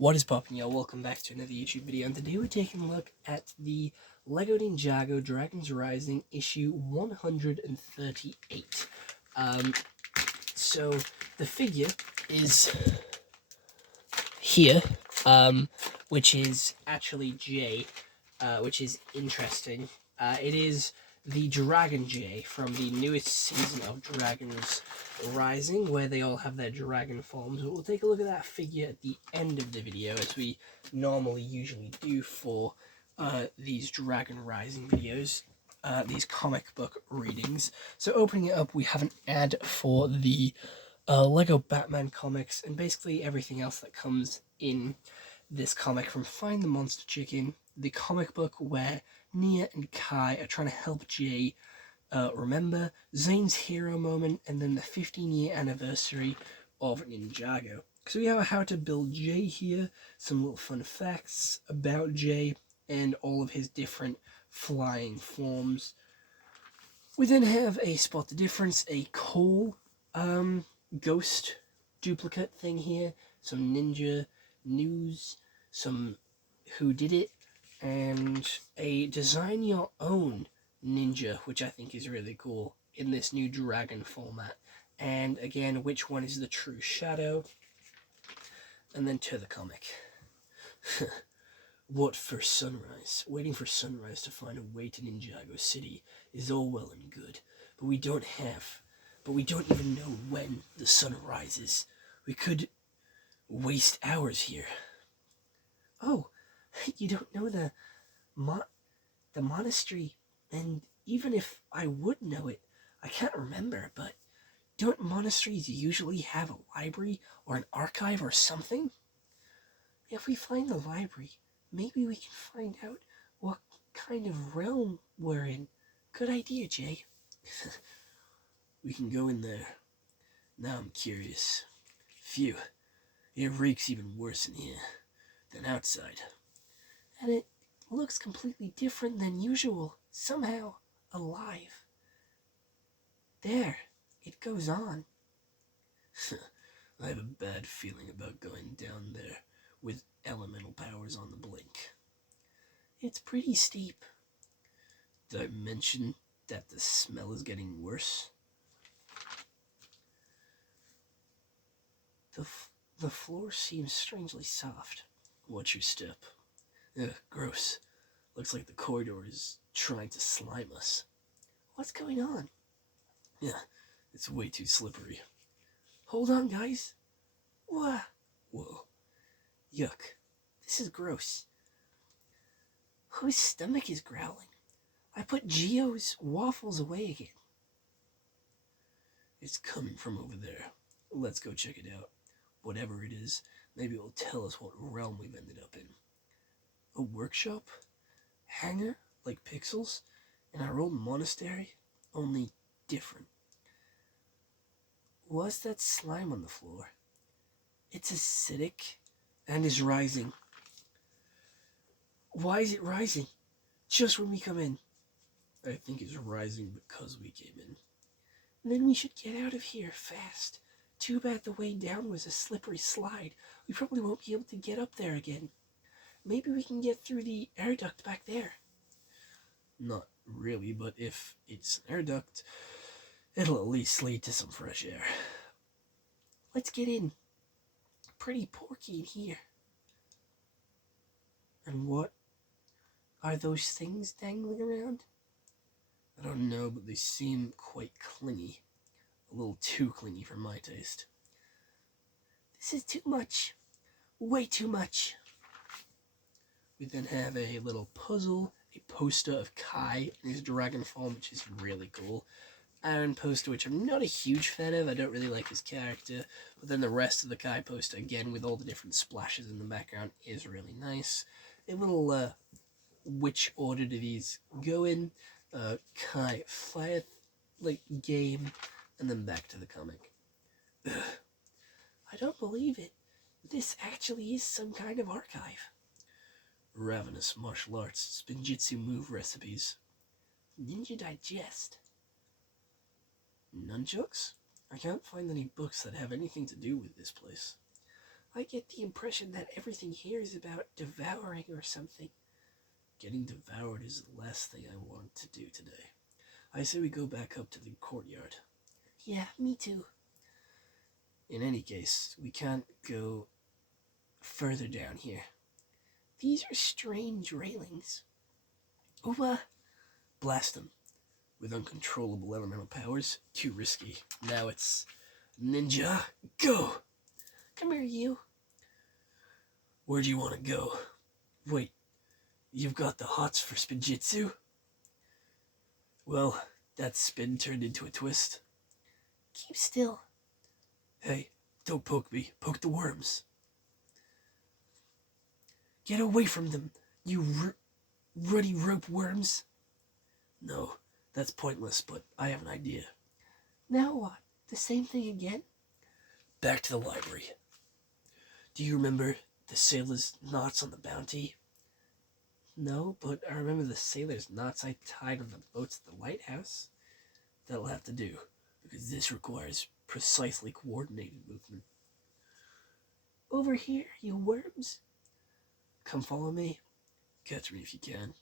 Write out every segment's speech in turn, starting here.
What is poppin', y'all? Welcome back to another YouTube video, and today we're taking a look at the LEGO Ninjago Dragons Rising issue 138. So the figure is here, which is actually Jay, which is interesting. It is the Dragon Jay from the newest season of Dragons Rising, where they all have their dragon forms. But we'll take a look at that figure at the end of the video, as we normally usually do for these Dragon Rising videos, these comic book readings. So opening it up, we have an ad for the LEGO Batman comics, and basically everything else that comes in this comic, from Find the Monster Chicken, the comic book where Nia and Kai are trying to help Jay remember, Zane's hero moment, and then the 15-year anniversary of Ninjago. So we have a how to build Jay here, some little fun facts about Jay, and all of his different flying forms. We then have a spot the difference, a coal ghost duplicate thing here, some ninja news, some who did it, and a design your own ninja, which I think is really cool in this new dragon format. And again, which one is the true shadow? And then to the comic. What for sunrise? Waiting for sunrise to find a way to Ninjago City is all well and good, but we don't even know when the sun rises. We could waste hours here. Oh, you don't know the monastery, and even if I would know it, I can't remember, but don't monasteries usually have a library or an archive or something? If we find the library, maybe we can find out what kind of realm we're in. Good idea, Jay. We can go in there. Now I'm curious. Phew, it reeks even worse in here than outside. And it looks completely different than usual. Somehow alive. There, it goes on. I have a bad feeling about going down there with elemental powers on the blink. It's pretty steep. Did I mention that the smell is getting worse? The floor seems strangely soft. Watch your step. Ugh, gross. Looks like the corridor is trying to slime us. What's going on? Yeah, it's way too slippery. Hold on, guys. Whoa. Yuck. This is gross. Whose stomach is growling? I put Geo's waffles away again. It's coming from over there. Let's go check it out. Whatever it is, maybe it'll tell us what realm we've ended up in. A workshop? Hangar? Like Pixels? In our old monastery? Only different. What's that slime on the floor? It's acidic and is rising. Why is it rising? Just when we come in. I think it's rising because we came in. Then we should get out of here fast. Too bad the way down was a slippery slide. We probably won't be able to get up there again. Maybe we can get through the air duct back there. Not really, but if it's an air duct, it'll at least lead to some fresh air. Let's get in. Pretty porky in here. And what are those things dangling around? I don't know, but they seem quite clingy. A little too clingy for my taste. This is too much. Way too much. We then have a little puzzle, a poster of Kai in his dragon form, which is really cool. Iron poster, which I'm not a huge fan of. I don't really like his character. But then the rest of the Kai poster, again, with all the different splashes in the background, is really nice. A little, which order do these go in? Kai fire, game, and then back to the comic. Ugh. I don't believe it. This actually is some kind of archive. Ravenous martial arts, spinjitzu move recipes. Ninja Digest. Nunchucks? I can't find any books that have anything to do with this place. I get the impression that everything here is about devouring or something. Getting devoured is the last thing I want to do today. I say we go back up to the courtyard. Yeah, me too. In any case, we can't go further down here. These are strange railings. Oh, blast them. With uncontrollable elemental powers, too risky. Now it's Ninja, go! Come here, you. Where do you want to go? Wait, you've got the hots for spinjitzu? Well, that spin turned into a twist. Keep still. Hey, don't poke me. Poke the worms. Get away from them, you ruddy rope worms. No, that's pointless, but I have an idea. Now what? The same thing again? Back to the library. Do you remember the sailor's knots on the Bounty? No, but I remember the sailor's knots I tied on the boats at the lighthouse. That'll have to do, because this requires precisely coordinated movement. Over here, you worms. Come follow me. Catch me if you can.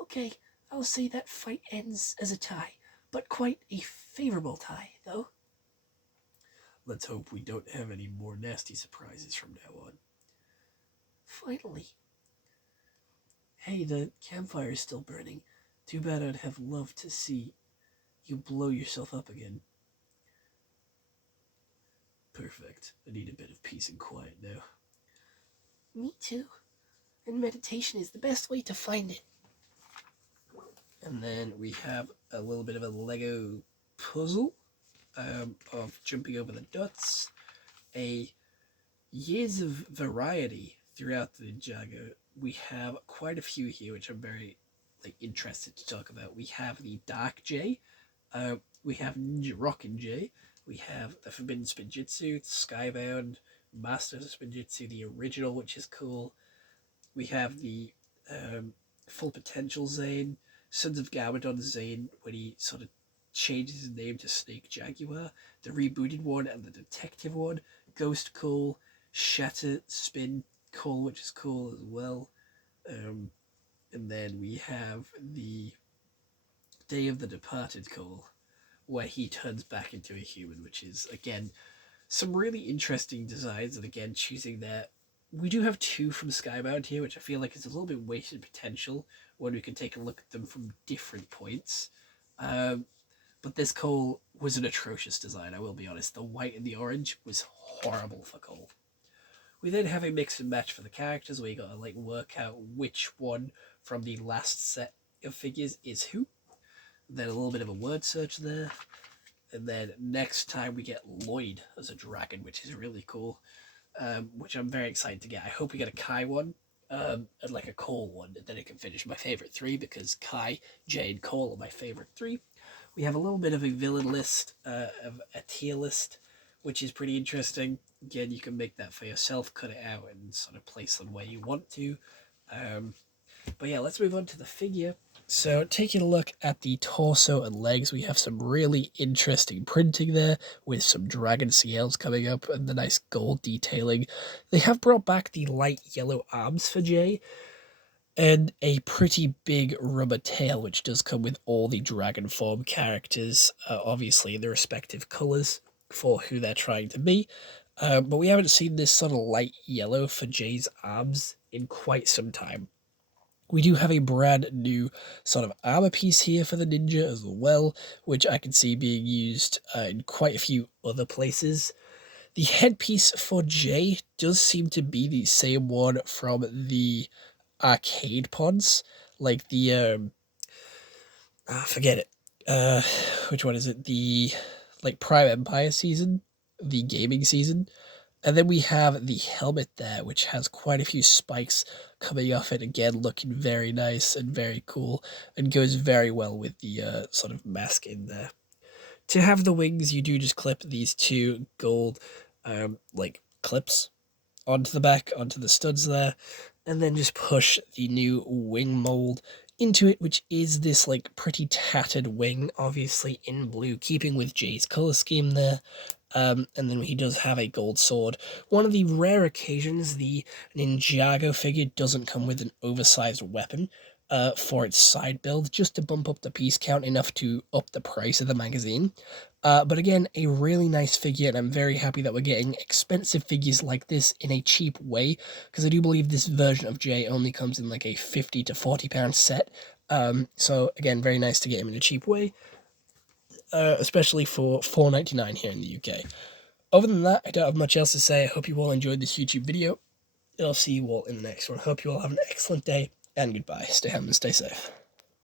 Okay, I'll say that fight ends as a tie, but quite a favorable tie, though. Let's hope we don't have any more nasty surprises from now on. Finally. Hey, the campfire is still burning. Too bad. I'd have loved to see you blow yourself up again. Perfect. I need a bit of peace and quiet now. Me too. And meditation is the best way to find it. And then we have a little bit of a Lego puzzle of jumping over the dots. Years of variety throughout the Ninjago. We have quite a few here, which I'm very interested to talk about. We have the Dark J. We have Ninja Rockin' J. We have the Forbidden Spinjitzu, Skybound, Masters of Spinjitzu, the original, which is cool. We have the Full Potential Zane, Sons of Garmadon Zane, when he sort of changes his name to Snake Jaguar, the rebooted one and the detective one, Ghost Cool, Shatter Spin Cool, which is cool as well. And then we have the Day of the Departed Cool, where he turns back into a human, which is, again, some really interesting designs, and again, choosing that. We do have two from Skybound here, which I feel like is a little bit wasted potential when we can take a look at them from different points. But this Cole was an atrocious design, I will be honest. The white and the orange was horrible for Cole. We then have a mix and match for the characters, where you gotta work out which one from the last set of figures is who. Then a little bit of a word search there. And then next time we get Lloyd as a dragon, which is really cool. Which I'm very excited to get. I hope we get a Kai one, and a Cole one, and then I can finish my favorite three, because Kai, Jay, and Cole are my favorite three. We have a little bit of a villain list, of a tier list, which is pretty interesting. Again, you can make that for yourself, cut it out, and sort of place them where you want to. But yeah, let's move on to the figure. So taking a look at the torso and legs, we have some really interesting printing there, with some dragon CLs coming up and the nice gold detailing. They have brought back the light yellow arms for Jay, and a pretty big rubber tail, which does come with all the dragon form characters, obviously in the respective colours for who they're trying to be. But we haven't seen this sort of light yellow for Jay's arms in quite some time. We do have a brand new sort of armor piece here for the ninja as well, which I can see being used in quite a few other places. The headpiece for Jay does seem to be the same one from the arcade pods, like the forget it. Which one is it? The Prime Empire season, the gaming season. And then we have the helmet there, which has quite a few spikes coming off it, again looking very nice and very cool, and goes very well with the sort of mask in there. To have the wings, you do just clip these two gold clips onto the back, onto the studs there, and then just push the new wing mold into it, which is this like pretty tattered wing, obviously in blue, keeping with Jay's color scheme there. And then he does have a gold sword. One of the rare occasions the Ninjago figure doesn't come with an oversized weapon for its side build, just to bump up the piece count enough to up the price of the magazine. But again, a really nice figure, and I'm very happy that we're getting expensive figures like this in a cheap way, because I do believe this version of Jay only comes in like a £50 to £40 set. So again, very nice to get him in a cheap way, especially for $4.99 here in the UK. Other than that, I don't have much else to say. I hope you all enjoyed this YouTube video. I'll see you all in the next one. Hope you all have an excellent day, and goodbye. Stay home and stay safe.